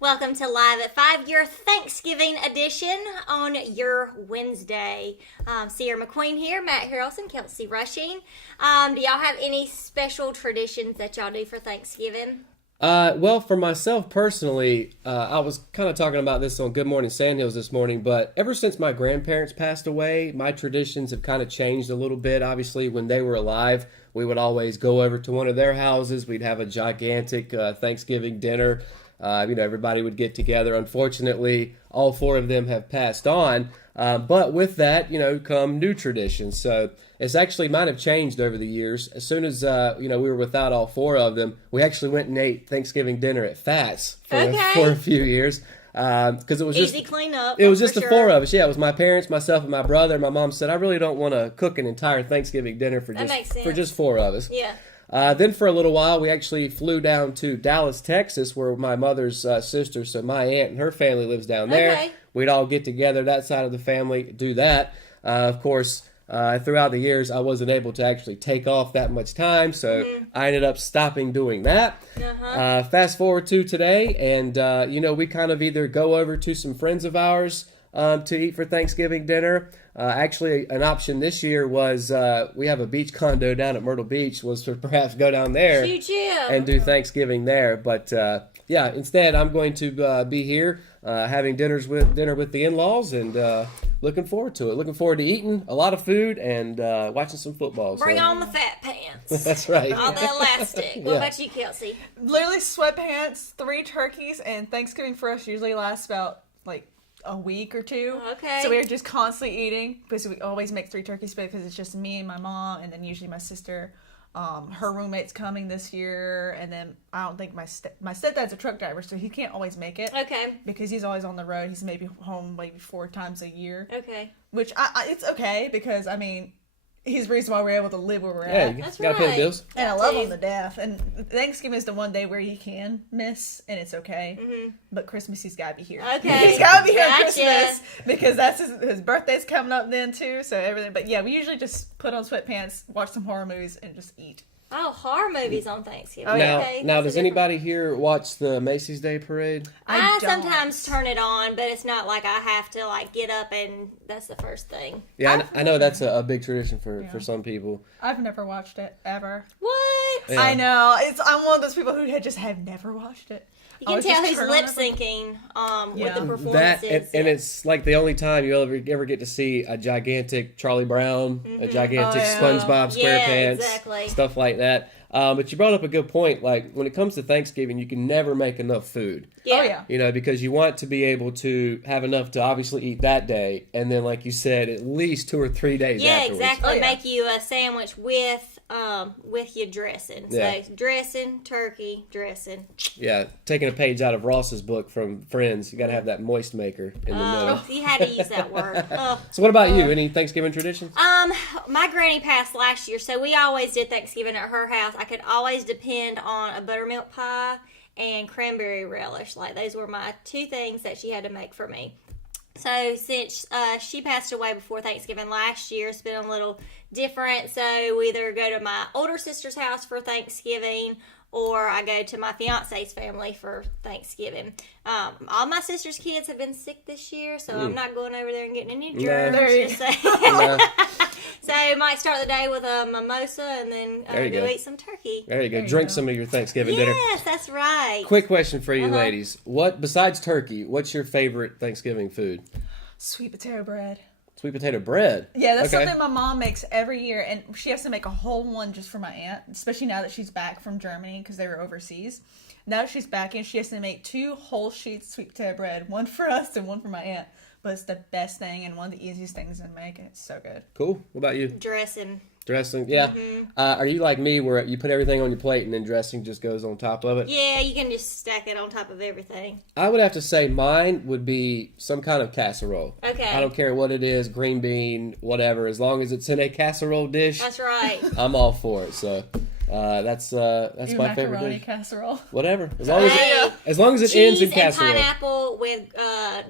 Welcome to Live at 5, your Thanksgiving edition on your Wednesday. Sierra McQueen here, Matt Harrelson, Kelsey Rushing. Do y'all have any special traditions that y'all do for Thanksgiving? Well, for myself personally, I was kind of talking about this on Good Morning Sandhills this morning, but ever since my grandparents passed away, my traditions have kind of changed a little bit. Obviously, when they were alive, we would always go over to one of their houses. We'd have a gigantic Thanksgiving dinner. Everybody would get together. Unfortunately, all four of them have passed on. But with that, come new traditions. So it's actually might have changed over the years. As soon as, we were without all four of them, we actually went and ate Thanksgiving dinner at Fats for a few years. Because it was easy cleanup. It was just the four of us. Yeah, it was my parents, myself, and my brother. My mom said, I really don't want to cook an entire Thanksgiving dinner for just four of us. Yeah. Then for a little while, we actually flew down to Dallas, Texas, where my mother's sister, so my aunt and her family lives down there. Okay. We'd all get together, that side of the family, do that. Of course, throughout the years, I wasn't able to actually take off that much time, so I ended up stopping doing that. Fast forward to today, and, we kind of either go over to some friends of ours to eat for Thanksgiving dinner. Actually, an option this year was we have a beach condo down at Myrtle Beach, was to perhaps go down there and do Thanksgiving there. But instead I'm going to be here having dinner with the in-laws and looking forward to it. Looking forward to eating a lot of food and watching some football. Bring on the fat pants. That's right. All the elastic. What about you, Kelsey? Literally sweatpants, 3 turkeys, and Thanksgiving for us usually lasts about a week or two. Okay. So we're just constantly eating because we always make 3 turkeys because it's just me and my mom, and then usually my sister. Her roommate's coming this year, and then I don't think my stepdad's a truck driver, so he can't always make it. Okay. Because he's always on the road. He's maybe home 4 times a year. Okay. Which it's okay because he's the reason why we're able to live where we're Yeah, at. you That's gotta pay the right. bills. And I love him to death. And Thanksgiving is the one day where he can miss, and it's okay. Mm-hmm. But Christmas, he's got to be here. Okay. He's got to be here on Gotcha. Christmas because that's his birthday's coming up then, too. So everything. But yeah, we usually just put on sweatpants, watch some horror movies, and just eat. Oh, horror movies on Thanksgiving. Oh, yeah. Okay. Now, That's does a different- anybody here watch the Macy's Day Parade? I don't. sometimes turn it on, but it's not like I have to get up and that's the first thing. Yeah, I know that's a big tradition for some people. I've never watched it, ever. What? Yeah. I know. I'm one of those people who just have never watched it. You can Always tell just who's turn on lip everything. syncing with Yeah. the That performances. and it's like the only time you ever get to see a gigantic Charlie Brown, a gigantic Oh, yeah. SpongeBob Yeah, SquarePants, exactly. stuff like that. But you brought up a good point. Like when it comes to Thanksgiving, you can never make enough food. Yeah. Oh, yeah. Because you want to be able to have enough to obviously eat that day, and then, like you said, at least 2 or 3 days Yeah, afterwards. exactly. Oh, yeah. Make you a sandwich with your dressing. Yeah. So dressing, turkey, dressing. Yeah, taking a page out of Ross's book from Friends, you got to have that moist maker in the middle. Oh, you had to use that word. Oh. So, what about you? Any Thanksgiving traditions? My granny passed last year, so we always did Thanksgiving at her house. I could always depend on a buttermilk pie and cranberry relish. Those were my 2 things that she had to make for me. So since she passed away before Thanksgiving last year, it's been a little different. So we either go to my older sister's house for Thanksgiving, or I go to my fiance's family for Thanksgiving. All my sister's kids have been sick this year, so I'm not going over there and getting any germs. There you just saying. No. So I might start the day with a mimosa and then There you go go. eat some turkey. There you go. There you Drink go. some of your Thanksgiving dinner. Yes, that's right. Quick question for you ladies. What, besides turkey, what's your favorite Thanksgiving food? Sweet potato bread. Sweet potato bread. Yeah, that's Okay. something my mom makes every year, and she has to make a whole one just for my aunt, especially now that she's back from Germany because they were overseas. Now that she's back in, she has to make 2 whole sheets of sweet potato bread, one for us and one for my aunt. But it's the best thing and one of the easiest things to make, and it's so good. Cool. What about you? Dressing. Dressing? Yeah. Are you like me where you put everything on your plate and then dressing just goes on top of it? Yeah, you can just stack it on top of everything. I would have to say mine would be some kind of casserole. Okay. I don't care what it is, green bean, whatever. As long as it's in a casserole dish, That's right. I'm all for it. So, That's Your my favorite macaroni dish. casserole. Whatever, as Hey, long as it ends in cheese and casserole. pineapple with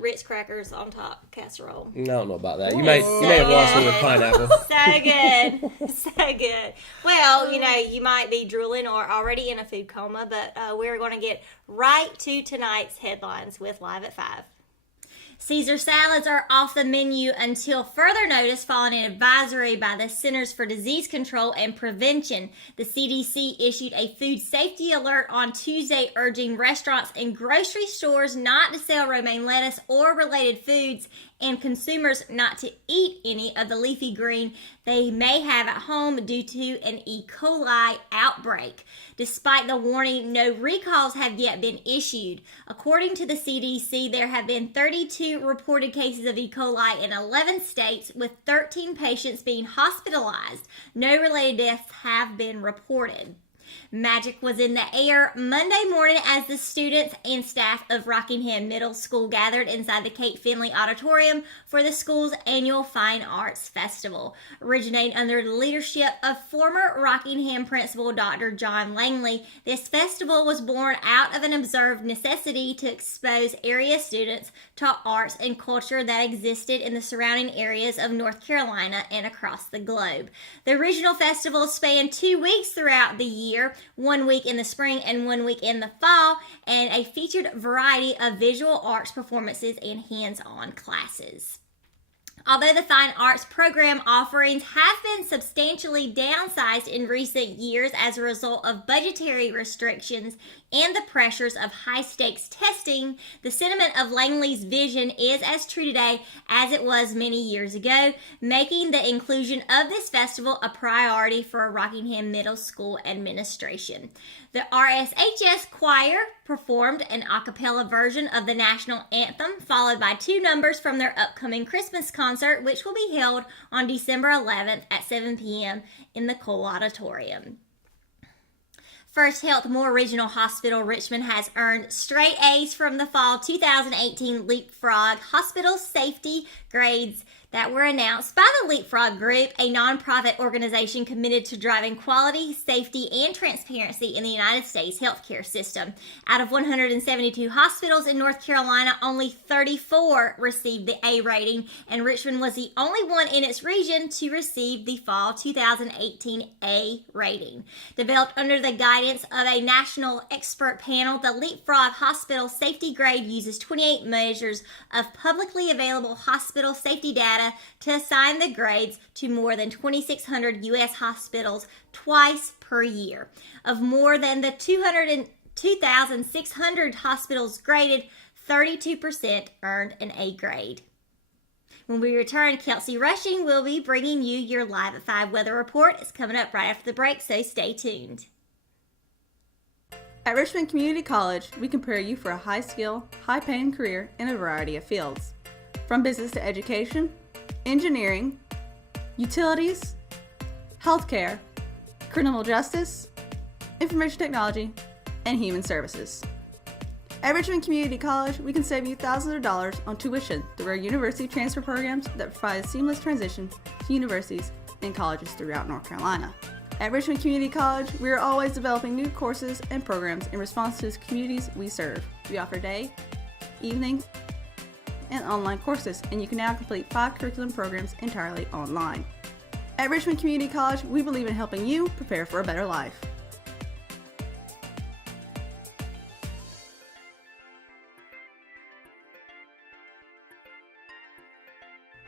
Ritz crackers on top casserole. I don't know about that. You may have lost me with pineapple. So good. So good. Well, you might be drooling or already in a food coma, but we're going to get right to tonight's headlines with Live at 5. Caesar salads are off the menu until further notice following an advisory by the Centers for Disease Control and Prevention. The CDC issued a food safety alert on Tuesday urging restaurants and grocery stores not to sell romaine lettuce or related foods and consumers not to eat any of the leafy green they may have at home due to an E. coli outbreak. Despite the warning, no recalls have yet been issued. According to the CDC, there have been 32 reported cases of E. coli in 11 states, with 13 patients being hospitalized. No related deaths have been reported. Magic was in the air Monday morning as the students and staff of Rockingham Middle School gathered inside the Kate Finley Auditorium for the school's annual Fine Arts Festival. Originating under the leadership of former Rockingham principal Dr. John Langley, this festival was born out of an observed necessity to expose area students to arts and culture that existed in the surrounding areas of North Carolina and across the globe. The regional festival spanned 2 weeks throughout the year, 1 week in the spring and 1 week in the fall, and a featured variety of visual arts performances and hands-on classes. Although the fine arts program offerings have been substantially downsized in recent years as a result of budgetary restrictions and the pressures of high-stakes testing, the sentiment of Langley's vision is as true today as it was many years ago, making the inclusion of this festival a priority for Rockingham Middle School administration. The RSHS choir performed an a cappella version of the national anthem, followed by 2 numbers from their upcoming Christmas concert, which will be held on December 11th at 7 p.m. in the Cole Auditorium. First Health Moore Regional Hospital Richmond has earned straight A's from the fall 2018 Leapfrog Hospital Safety Grades that were announced by the Leapfrog Group, a nonprofit organization committed to driving quality, safety, and transparency in the United States healthcare system. Out of 172 hospitals in North Carolina, only 34 received the A rating, and Richmond was the only one in its region to receive the fall 2018 A rating. Developed under the guidance of a national expert panel, the Leapfrog Hospital Safety Grade uses 28 measures of publicly available hospital safety data to assign the grades to more than 2,600 U.S. hospitals twice per year. Of more than the 2,600 hospitals graded, 32% earned an A grade. When we return, Kelsey Rushing will be bringing you your Live at 5 weather report. It's coming up right after the break, so stay tuned. At Richmond Community College, we can prepare you for a high-skill, high-paying career in a variety of fields. From business to education, engineering, utilities, healthcare, criminal justice, information technology, and human services. At Richmond Community College, we can save you thousands of dollars on tuition through our university transfer programs that provide a seamless transition to universities and colleges throughout North Carolina. At Richmond Community College, we are always developing new courses and programs in response to the communities we serve. We offer day, evening, and online courses, and you can now complete 5 curriculum programs entirely online. At Richmond Community College, we believe in helping you prepare for a better life.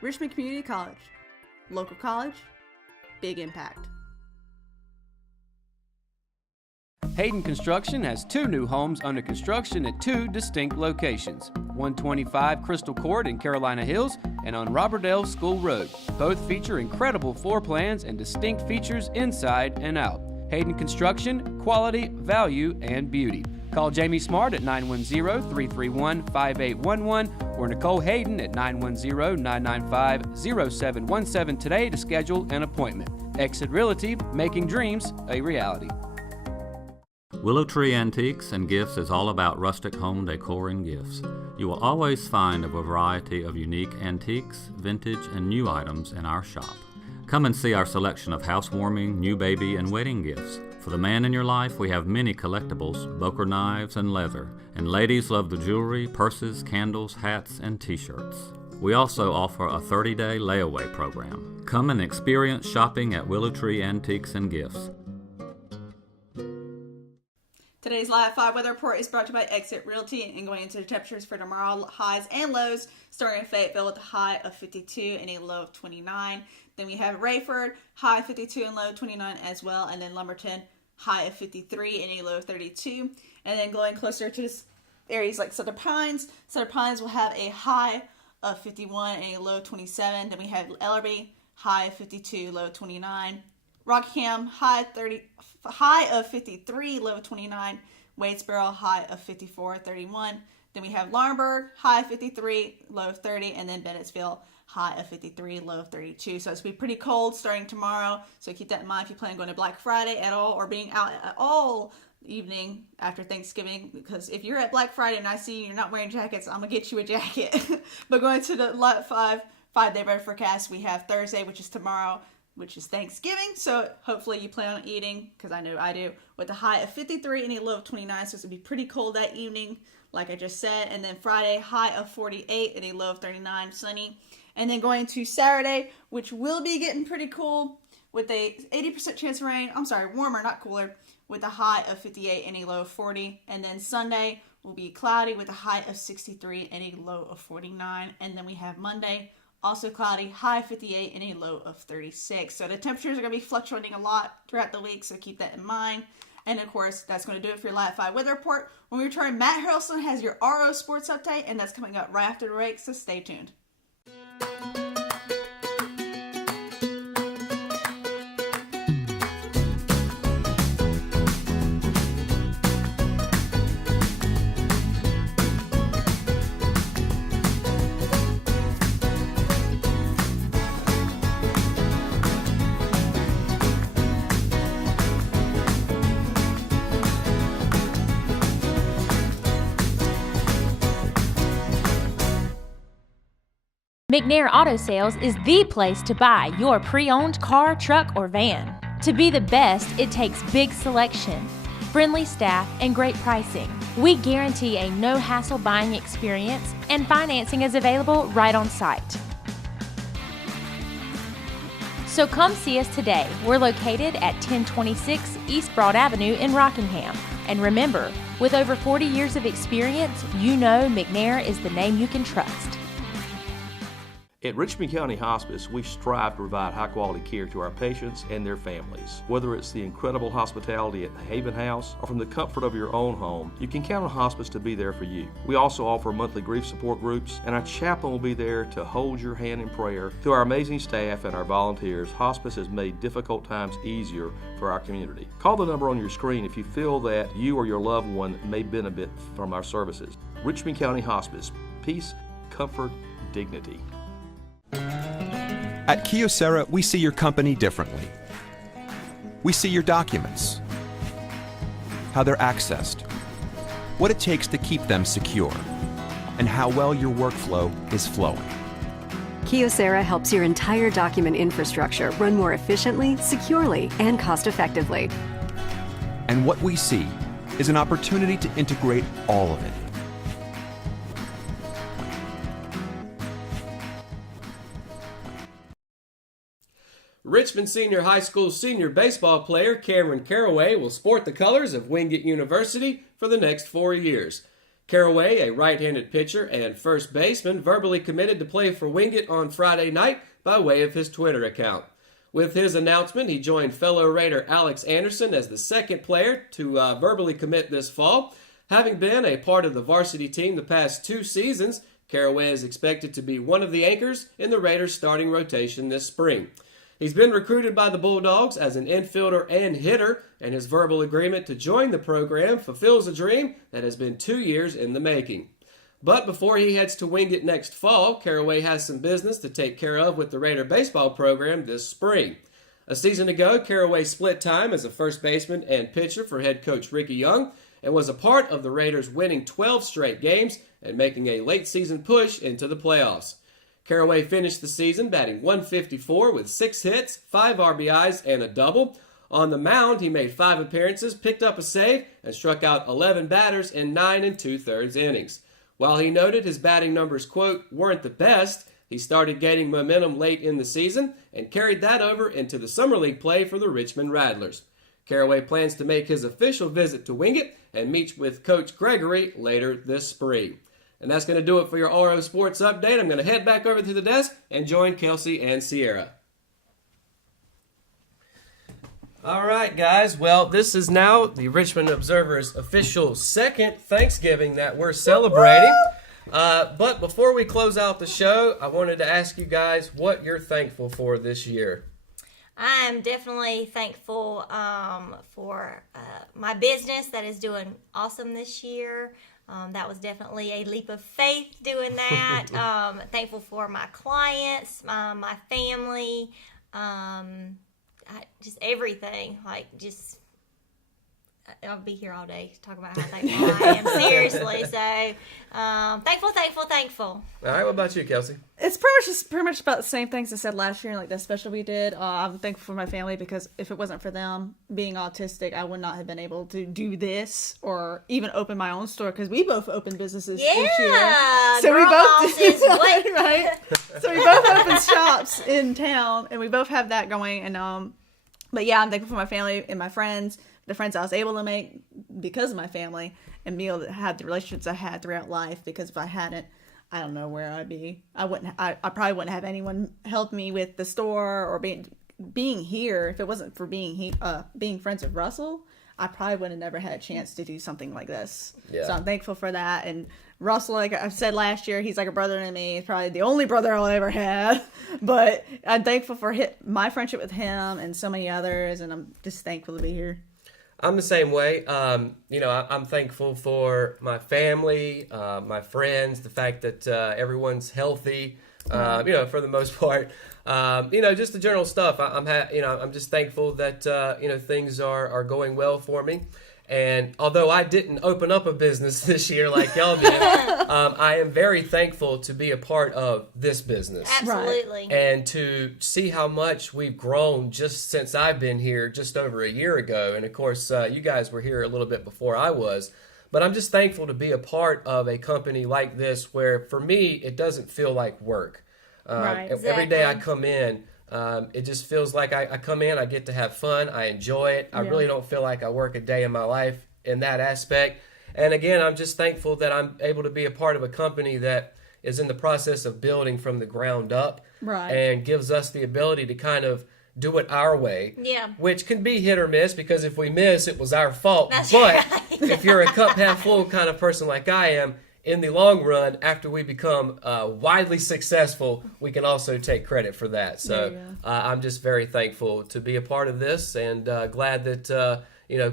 Richmond Community College. Local college, big impact. Hayden Construction has 2 new homes under construction at 2 distinct locations, 125 Crystal Court in Carolina Hills and on Robberdale School Road. Both feature incredible floor plans and distinct features inside and out. Hayden Construction, quality, value, and beauty. Call Jamie Smart at 910-331-5811 or Nicole Hayden at 910-995-0717 today to schedule an appointment. Exit Realty, making dreams a reality. Willow Tree Antiques and Gifts is all about rustic home decor and gifts. You will always find a variety of unique antiques, vintage, and new items in our shop. Come and see our selection of housewarming, new baby, and wedding gifts. For the man in your life, we have many collectibles, Boker knives, and leather. And ladies love the jewelry, purses, candles, hats, and t-shirts. We also offer a 30-day layaway program. Come and experience shopping at Willow Tree Antiques and Gifts. Today's Live 5 weather report is brought to you by Exit Realty, and going into the temperatures for tomorrow, highs and lows, starting in Fayetteville with a high of 52 and a low of 29. Then we have Rayford, high 52 and low 29 as well, and then Lumberton, high of 53 and a low of 32. And then going closer to areas like Southern Pines will have a high of 51 and a low of 27. Then we have Ellerby, high of 52, low of 29. Rockingham, high of 53, low of 29. Wadesboro, high of 54, 31. Then we have Laurinburg, high of 53, low of 30. And then Bennettsville, high of 53, low of 32. So it's going to be pretty cold starting tomorrow. So keep that in mind if you plan on going to Black Friday at all or being out at all evening after Thanksgiving. Because if you're at Black Friday and I see you're not wearing jackets, I'm going to get you a jacket. But going to the Lot 5-day weather forecast, we have Thursday, which is tomorrow, which is Thanksgiving. So hopefully you plan on eating, because I know I do, with a high of 53 and a low of 29. So it's going to be pretty cold that evening, like I just said. And then Friday, high of 48 and a low of 39, sunny. And then going to Saturday, which will be getting pretty cool with a 80% chance of rain. I'm sorry, warmer, not cooler, with a high of 58 and a low of 40. And then Sunday will be cloudy with a high of 63 and a low of 49. And then we have Monday, also cloudy, high 58 and a low of 36. So the temperatures are going to be fluctuating a lot throughout the week, so keep that in mind. And of course, that's going to do it for your Live 5 weather report. When we return, Matt Harrelson has your RO Sports Update, and that's coming up right after the break, so stay tuned. McNair Auto Sales is the place to buy your pre-owned car, truck, or van. To be the best, it takes big selection, friendly staff, and great pricing. We guarantee a no-hassle buying experience, and financing is available right on site. So come see us today. We're located at 1026 East Broad Avenue in Rockingham. And remember, with over 40 years of experience, you know McNair is the name you can trust. At Richmond County Hospice, we strive to provide high-quality care to our patients and their families. Whether it's the incredible hospitality at the Haven House or from the comfort of your own home, you can count on hospice to be there for you. We also offer monthly grief support groups, and our chaplain will be there to hold your hand in prayer. Through our amazing staff and our volunteers, hospice has made difficult times easier for our community. Call the number on your screen if you feel that you or your loved one may benefit from our services. Richmond County Hospice. Peace, comfort, dignity. At Kyocera, we see your company differently. We see your documents, how they're accessed, what it takes to keep them secure, and how well your workflow is flowing. Kyocera helps your entire document infrastructure run more efficiently, securely, and cost-effectively. And what we see is an opportunity to integrate all of it. Richmond Senior High School senior baseball player Cameron Caraway will sport the colors of Wingate University for the next 4 years. Caraway, a right-handed pitcher and first baseman, verbally committed to play for Wingate on Friday night by way of his Twitter account. With his announcement, he joined fellow Raider Alex Anderson as the second player to verbally commit this fall. Having been a part of the varsity team the past 2 seasons, Caraway is expected to be one of the anchors in the Raiders' starting rotation this spring. He's been recruited by the Bulldogs as an infielder and hitter, and his verbal agreement to join the program fulfills a dream that has been 2 years in the making. But before he heads to Wingate next fall, Caraway has some business to take care of with the Raider baseball program this spring. A season ago, Caraway split time as a first baseman and pitcher for head coach Ricky Young, and was a part of the Raiders winning 12 straight games and making a late-season push into the playoffs. Caraway finished the season batting .154 with 6 hits, 5 RBIs, and a double. On the mound, he made 5 appearances, picked up a save, and struck out 11 batters in 9 2/3 innings. While he noted his batting numbers, quote, weren't the best, he started gaining momentum late in the season and carried that over into the Summer League play for the Richmond Rattlers. Caraway plans to make his official visit to Wingate and meet with Coach Gregory later this spring. And that's going to do it for your RO Sports Update. I'm going to head back over to the desk and join Kelsey and Sierra. All right, guys. Well, this is now the Richmond Observer's official second Thanksgiving that we're celebrating. But before we close out the show, I wanted to ask you guys what you're thankful for this year. I'm definitely thankful for my business that is doing awesome this year. That was definitely a leap of faith doing that. Thankful for my clients, my family, just everything. I'll be here all day talking about how thankful I am. Seriously. So, thankful. All right, what about you, Kelsey? It's pretty much about the same things I said last year, like that special we did. I'm thankful for my family because if it wasn't for them being autistic, I would not have been able to do this or even open my own store because we both opened businesses this year. So we both did, right? So we both opened shops in town, and we both have that going. And but yeah, I'm thankful for my family and my friends. The friends I was able to make because of my family, and be able to have the relationships I had throughout life, because if I hadn't, I don't know where I'd be. I probably wouldn't have anyone help me with the store or being here. If it wasn't for being friends with Russell, I probably would have never had a chance to do something like this. Yeah. So I'm thankful for that. And Russell, like I said last year, he's like a brother to me. He's probably the only brother I'll ever had. But I'm thankful for my friendship with him and so many others, and I'm just thankful to be here. I'm the same way. I'm thankful for my family, my friends, the fact that everyone's healthy, for the most part. Just the general stuff. I'm just thankful that, things are going well for me. And although I didn't open up a business this year like y'all did, I am very thankful to be a part of this business. Absolutely. And to see how much we've grown just since I've been here just over a year ago. And of course, you guys were here a little bit before I was. But I'm just thankful to be a part of a company like this where, for me, it doesn't feel like work. Right. Every day I come in, it just feels like I come in, I get to have fun, I enjoy it. I really don't feel like I work a day in my life in that aspect. And again, I'm just thankful that I'm able to be a part of a company that is in the process of building from the ground up, and gives us the ability to kind of do it our way, which can be hit or miss, because if we miss, it was our fault. But if you're a cup half full kind of person like I am, in the long run, after we become widely successful, we can also take credit for that. So I'm just very thankful to be a part of this, and glad that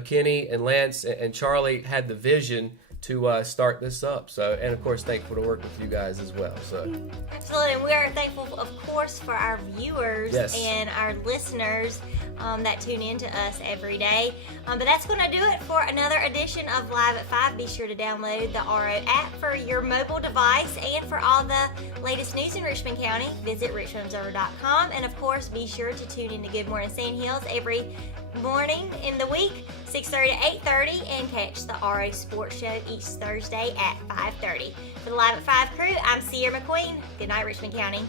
Kenny and Lance and Charlie had the vision to start this up. So, and of course, thankful to work with you guys as well. So, absolutely, and we are thankful, of course, for our viewers and our listeners that tune in to us every day. But that's going to do it for another edition of Live at 5. Be sure to download the RO app for your mobile device, and for all the latest news in Richmond County, visit richmondobserver.com. And of course, be sure to tune in to Good Morning Sand Hills every morning in the week, 6:30 to 8:30, and catch the RO Sports Show each Thursday at 5:30. For the Live at 5 crew, I'm Sierra McQueen. Good night, Richmond County.